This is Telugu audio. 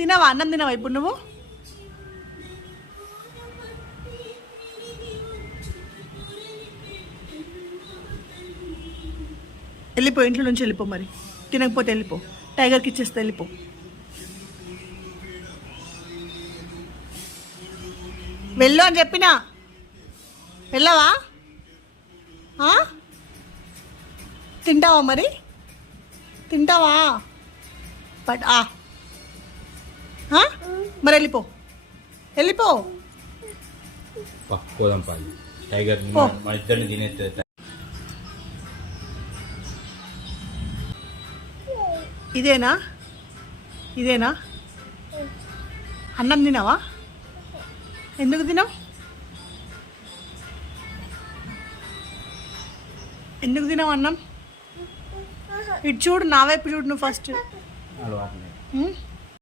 తినవా? అన్నం తినవా ఇప్పుడు నువ్వు? వెళ్ళిపో, ఇంట్లో నుంచి వెళ్ళిపో. మరి తినకపోతే వెళ్ళిపో, టైగర్కి ఇచ్చేస్తే వెళ్ళిపో. వెళ్ళు అని చెప్పినా వెళ్ళవా? తింటావా? మరి తింటావా? బట్ మరి వెళ్ళిపో, వెళ్ళిపో. పోదాం పాలి. టైగర్ మన ఇద్దరిని తినేస్తే. ఇదేనా? ఇదేనా? అన్నం తినవా? ఎందుకు తినవు? ఎందుకు తినవు అన్నం? ఇటు చూడు, నా వైపు చూడు నువ్వు ఫస్ట్.